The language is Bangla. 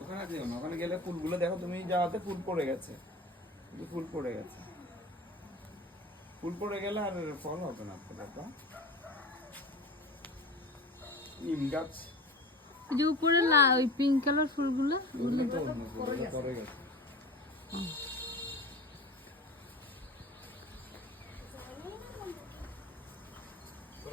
ওখানে গেলে ফুলগুলো দেখো তুমি যাওয়াতে ফুল পড়ে গেছে। ফুল পড়ে গেছে। ফুল পড়ে গেলে আর ফল হবে না আপনার নিম গাছ। যে উপরে লা ওই পিঙ্ক কালার ফুলগুলো পড়ে গেছে।